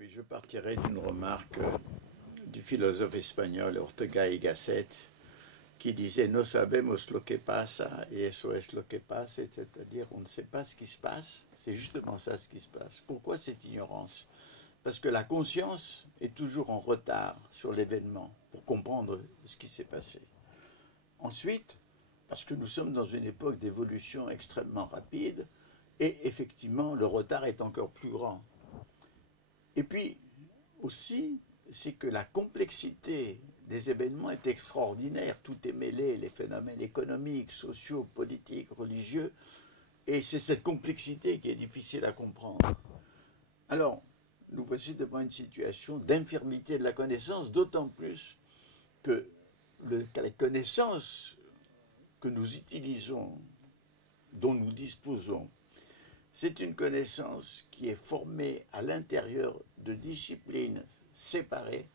Oui, je partirai d'une remarque du philosophe espagnol Ortega y Gasset qui disait "No sabemos lo que pasa y eso es lo que pasa", c'est-à-dire on ne sait pas ce qui se passe, c'est justement ça ce qui se passe. Pourquoi cette ignorance? Parce que la conscience est toujours en retard sur l'événement pour comprendre ce qui s'est passé. Ensuite, parce que nous sommes dans une époque d'évolution extrêmement rapide et effectivement le retard est encore plus grand. Et puis aussi, c'est que la complexité des événements est extraordinaire. Tout est mêlé, les phénomènes économiques, sociaux, politiques, religieux. Et c'est cette complexité qui est difficile à comprendre. Alors, nous voici devant une situation d'infirmité de la connaissance, d'autant plus que les connaissances que nous utilisons, dont nous disposons, c'est une connaissance qui est formée à l'intérieur de disciplines séparées,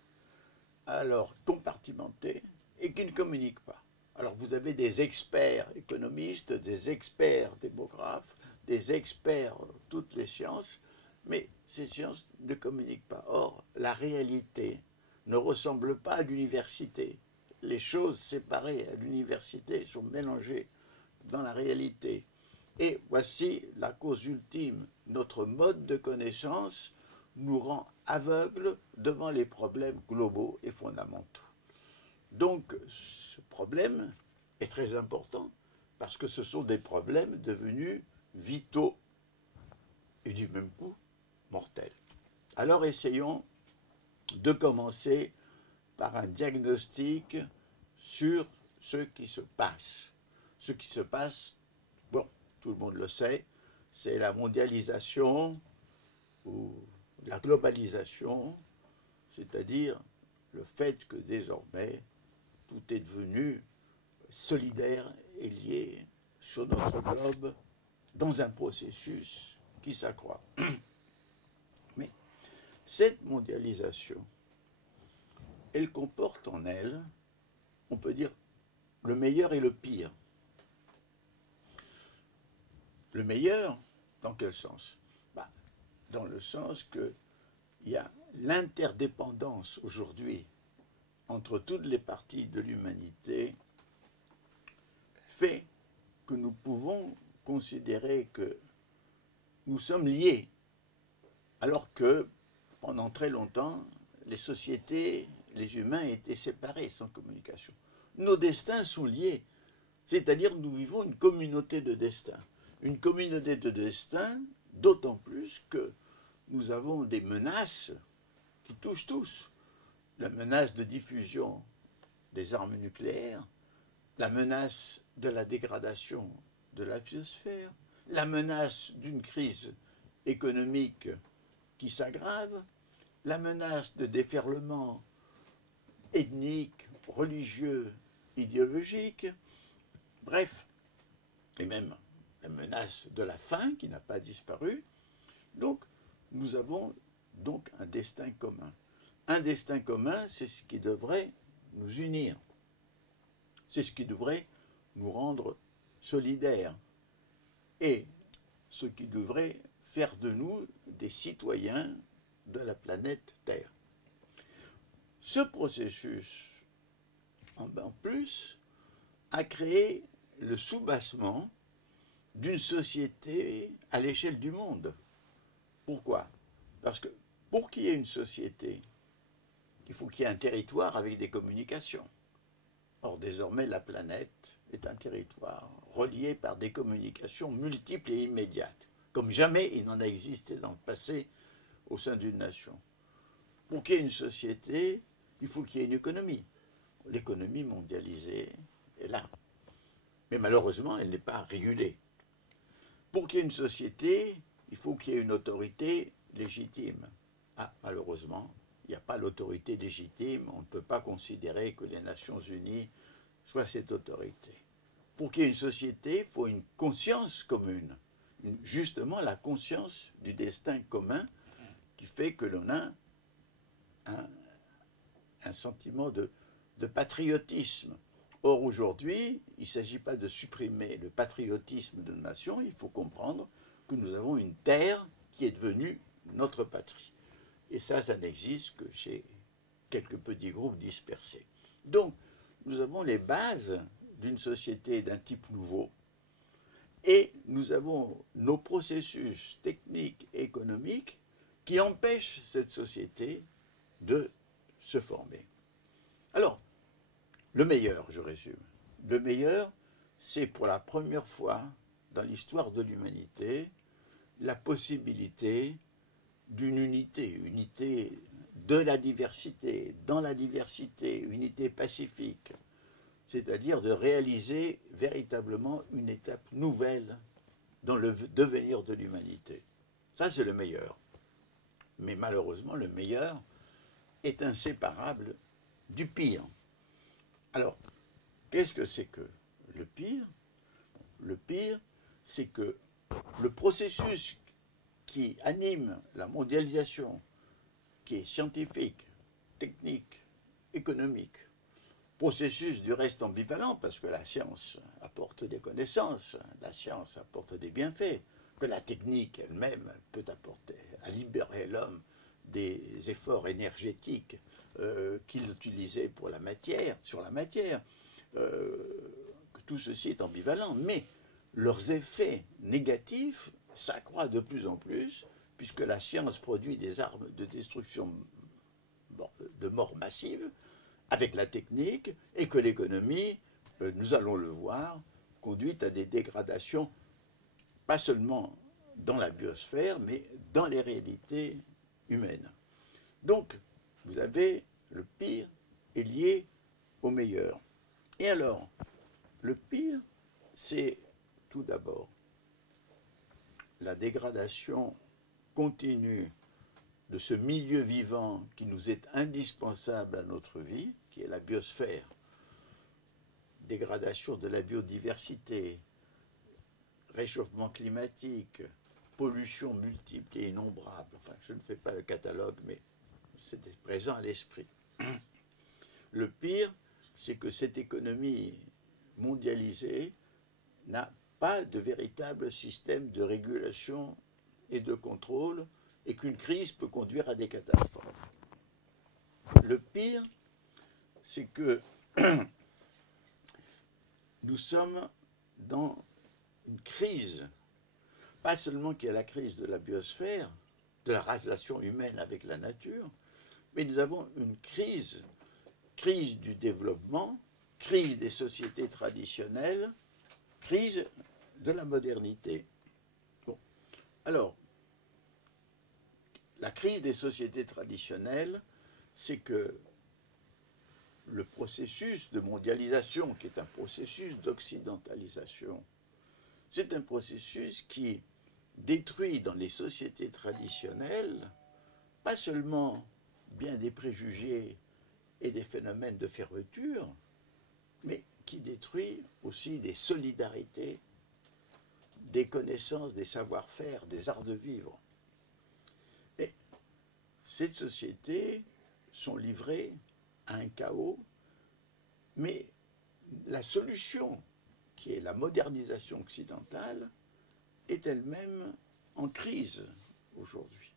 alors compartimentées, et qui ne communiquent pas. Alors vous avez des experts économistes, des experts démographes, des experts toutes les sciences, mais ces sciences ne communiquent pas. Or, la réalité ne ressemble pas à l'université. Les choses séparées à l'université sont mélangées dans la réalité. Et voici la cause ultime. Notre mode de connaissance nous rend aveugles devant les problèmes globaux et fondamentaux. Donc, ce problème est très important parce que ce sont des problèmes devenus vitaux et du même coup mortels. Alors, essayons de commencer par un diagnostic sur ce qui se passe. Ce qui se passe, bon, tout le monde le sait, c'est la mondialisation ou la globalisation, c'est-à-dire le fait que désormais tout est devenu solidaire et lié sur notre globe dans un processus qui s'accroît. Mais cette mondialisation, elle comporte en elle, on peut dire, le meilleur et le pire. Le meilleur, dans quel sens? Dans le sens qu'il y a l'interdépendance aujourd'hui entre toutes les parties de l'humanité fait que nous pouvons considérer que nous sommes liés, alors que pendant très longtemps, les sociétés, les humains étaient séparés sans communication. Nos destins sont liés, c'est-à-dire que nous vivons une communauté de destin. Une communauté de destin, d'autant plus que nous avons des menaces qui touchent tous. La menace de diffusion des armes nucléaires, la menace de la dégradation de la biosphère, la menace d'une crise économique qui s'aggrave, la menace de déferlement ethnique, religieux, idéologique, bref, et même la menace de la faim qui n'a pas disparu. Donc, nous avons donc un destin commun. Un destin commun, c'est ce qui devrait nous unir. C'est ce qui devrait nous rendre solidaires. Et ce qui devrait faire de nous des citoyens de la planète Terre. Ce processus, en plus, a créé le soubassement d'une société à l'échelle du monde. Pourquoi? Parce que pour qu'il y ait une société, il faut qu'il y ait un territoire avec des communications. Or, désormais, la planète est un territoire relié par des communications multiples et immédiates, comme jamais il n'en a existé dans le passé au sein d'une nation. Pour qu'il y ait une société, il faut qu'il y ait une économie. L'économie mondialisée est là. Mais malheureusement, elle n'est pas régulée. Pour qu'il y ait une société, il faut qu'il y ait une autorité légitime. Malheureusement, il n'y a pas l'autorité légitime, on ne peut pas considérer que les Nations Unies soient cette autorité. Pour qu'il y ait une société, il faut une conscience commune. Justement, la conscience du destin commun qui fait que l'on a un sentiment de patriotisme. Or, aujourd'hui, il ne s'agit pas de supprimer le patriotisme de nos nations, il faut comprendre que nous avons une terre qui est devenue notre patrie. Et ça n'existe que chez quelques petits groupes dispersés. Donc, nous avons les bases d'une société d'un type nouveau, et nous avons nos processus techniques et économiques qui empêchent cette société de se former. Alors, le meilleur, je résume. Le meilleur, c'est pour la première fois dans l'histoire de l'humanité la possibilité d'une unité de la diversité, dans la diversité, unité pacifique, c'est-à-dire de réaliser véritablement une étape nouvelle dans le devenir de l'humanité. Ça, c'est le meilleur. Mais malheureusement, le meilleur est inséparable du pire. Alors, qu'est-ce que c'est que le pire? Le pire, c'est que le processus qui anime la mondialisation, qui est scientifique, technique, économique, processus du reste ambivalent, parce que la science apporte des connaissances, la science apporte des bienfaits, que la technique elle-même peut apporter à libérer l'homme des efforts énergétiques qu'ils utilisaient pour la matière, sur la matière, que tout ceci est ambivalent, mais leurs effets négatifs s'accroît de plus en plus, puisque la science produit des armes de destruction, de mort massive, avec la technique, et que l'économie, nous allons le voir, conduit à des dégradations, pas seulement dans la biosphère, mais dans les réalités humaines. Donc, vous avez le pire est lié au meilleur. Et alors, le pire, c'est tout d'abord la dégradation continue de ce milieu vivant qui nous est indispensable à notre vie, qui est la biosphère, dégradation de la biodiversité, réchauffement climatique, pollution multiple et innombrable. Enfin, je ne fais pas le catalogue, mais c'est présent à l'esprit. Le pire, c'est que cette économie mondialisée n'a pas de véritable système de régulation et de contrôle, et qu'une crise peut conduire à des catastrophes. Le pire, c'est que nous sommes dans une crise, pas seulement qu'il y a la crise de la biosphère, de la relation humaine avec la nature, mais nous avons une crise du développement, crise des sociétés traditionnelles, crise de la modernité. Bon. Alors, la crise des sociétés traditionnelles, c'est que le processus de mondialisation, qui est un processus d'occidentalisation, c'est un processus qui détruit dans les sociétés traditionnelles pas seulement bien des préjugés et des phénomènes de fermeture, mais qui détruit aussi des solidarités, des connaissances, des savoir-faire, des arts de vivre. Et ces sociétés sont livrées à un chaos, mais la solution, qui est la modernisation occidentale, est elle-même en crise aujourd'hui.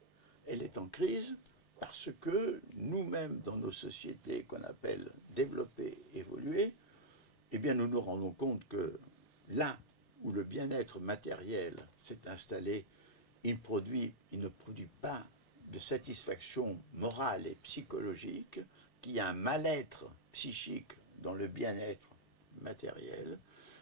Elle est en crise parce que nous-mêmes, dans nos sociétés qu'on appelle développées, évoluées, eh bien, nous nous rendons compte que là où le bien-être matériel s'est installé, il ne produit pas de satisfaction morale et psychologique, qu'il y a un mal-être psychique dans le bien-être matériel,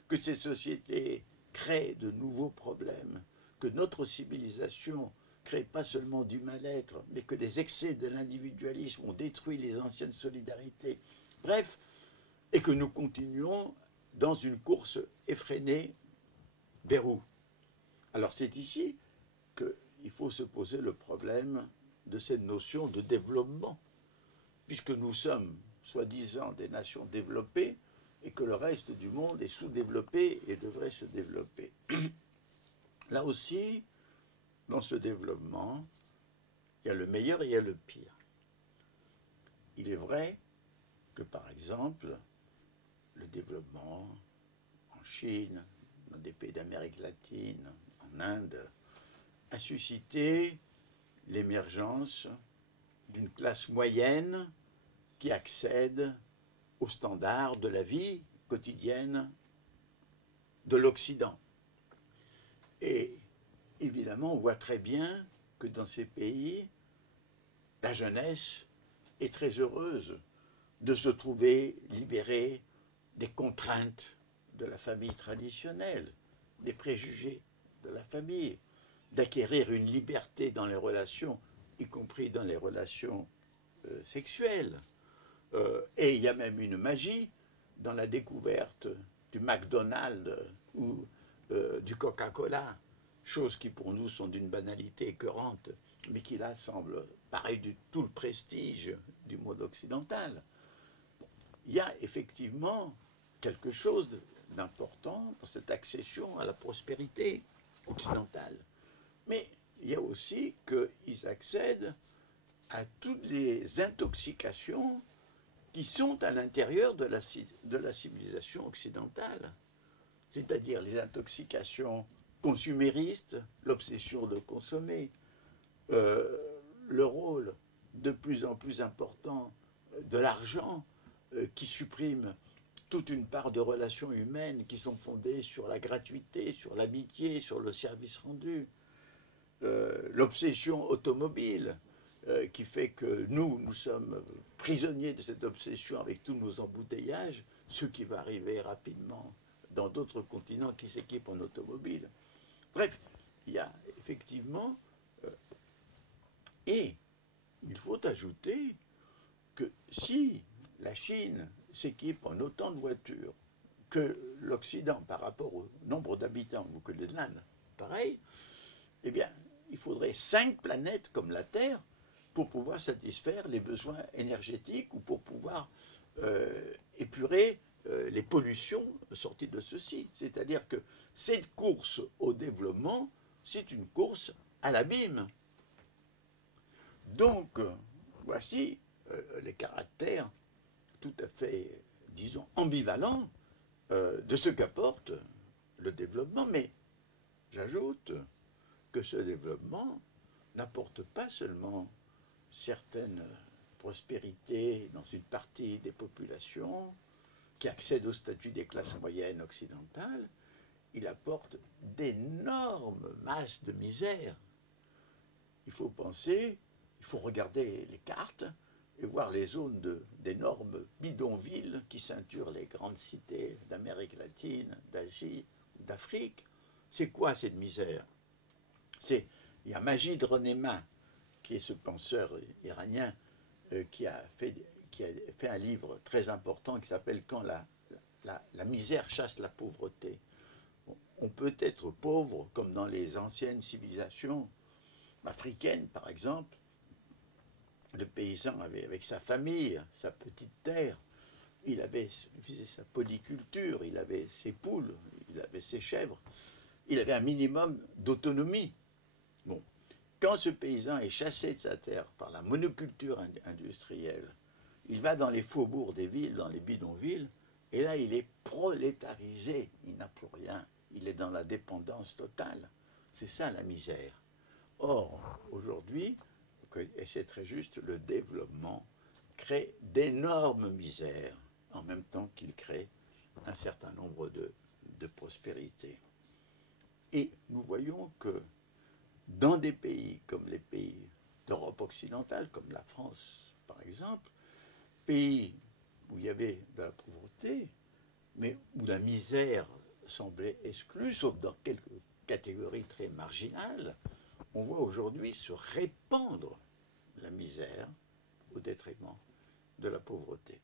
que ces sociétés créent de nouveaux problèmes, que notre civilisation crée pas seulement du mal-être, mais que les excès de l'individualisme ont détruit les anciennes solidarités. Bref, et que nous continuons dans une course effrénée vers où? Alors c'est ici qu'il faut se poser le problème de cette notion de développement, puisque nous sommes soi-disant des nations développées et que le reste du monde est sous-développé et devrait se développer. Là aussi, dans ce développement, il y a le meilleur et il y a le pire. Il est vrai que, par exemple, le développement en Chine, dans des pays d'Amérique latine, en Inde, a suscité l'émergence d'une classe moyenne qui accède aux standards de la vie quotidienne de l'Occident. Et évidemment, on voit très bien que dans ces pays, la jeunesse est très heureuse de se trouver libérée des contraintes de la famille traditionnelle, des préjugés de la famille, d'acquérir une liberté dans les relations, y compris dans les relations sexuelles. Et il y a même une magie dans la découverte du McDonald's ou du Coca-Cola, choses qui pour nous sont d'une banalité écœurante, mais qui là semblent pareil du tout le prestige du monde occidental. Il y a effectivement quelque chose d'important dans cette accession à la prospérité occidentale. Mais il y a aussi qu'ils accèdent à toutes les intoxications qui sont à l'intérieur de la civilisation occidentale, c'est-à-dire les intoxications consuméristes, l'obsession de consommer, le rôle de plus en plus important de l'argent qui supprime toute une part de relations humaines qui sont fondées sur la gratuité, sur l'amitié, sur le service rendu, l'obsession automobile qui fait que nous sommes prisonniers de cette obsession avec tous nos embouteillages, ce qui va arriver rapidement dans d'autres continents qui s'équipent en automobile. Bref, il y a effectivement... et il faut ajouter que si la Chine s'équipe en autant de voitures que l'Occident par rapport au nombre d'habitants, ou que l'Inde, pareil, eh bien, il faudrait 5 planètes comme la Terre pour pouvoir satisfaire les besoins énergétiques ou pour pouvoir épurer les pollutions sorties de ceci. C'est-à-dire que cette course au développement, c'est une course à l'abîme. Donc, voici les caractères tout à fait, disons, ambivalents de ce qu'apporte le développement. Mais j'ajoute que ce développement n'apporte pas seulement certaines prospérités dans une partie des populations qui accèdent au statut des classes moyennes occidentales, il apporte d'énormes masses de misère. Il faut penser, il faut regarder les cartes et voir les zones d'énormes bidonvilles qui ceinturent les grandes cités d'Amérique latine, d'Asie, d'Afrique. C'est quoi cette misère? Il y a Majid Renéma, qui est ce penseur iranien qui a fait un livre très important qui s'appelle « Quand la misère chasse la pauvreté ». On peut être pauvre comme dans les anciennes civilisations africaines, par exemple. Le paysan avait avec sa famille, sa petite terre, il faisait sa polyculture, il avait ses poules, il avait ses chèvres, il avait un minimum d'autonomie. Bon, quand ce paysan est chassé de sa terre par la monoculture industrielle, il va dans les faubourgs des villes, dans les bidonvilles, et là il est prolétarisé, il n'a plus rien, il est dans la dépendance totale. C'est ça la misère. Or, aujourd'hui, et c'est très juste, le développement crée d'énormes misères, en même temps qu'il crée un certain nombre de prospérités. Et nous voyons que dans des pays comme les pays d'Europe occidentale, comme la France par exemple, pays où il y avait de la pauvreté, mais où la misère semblait exclue, sauf dans quelques catégories très marginales, on voit aujourd'hui se répandre la misère au détriment de la pauvreté.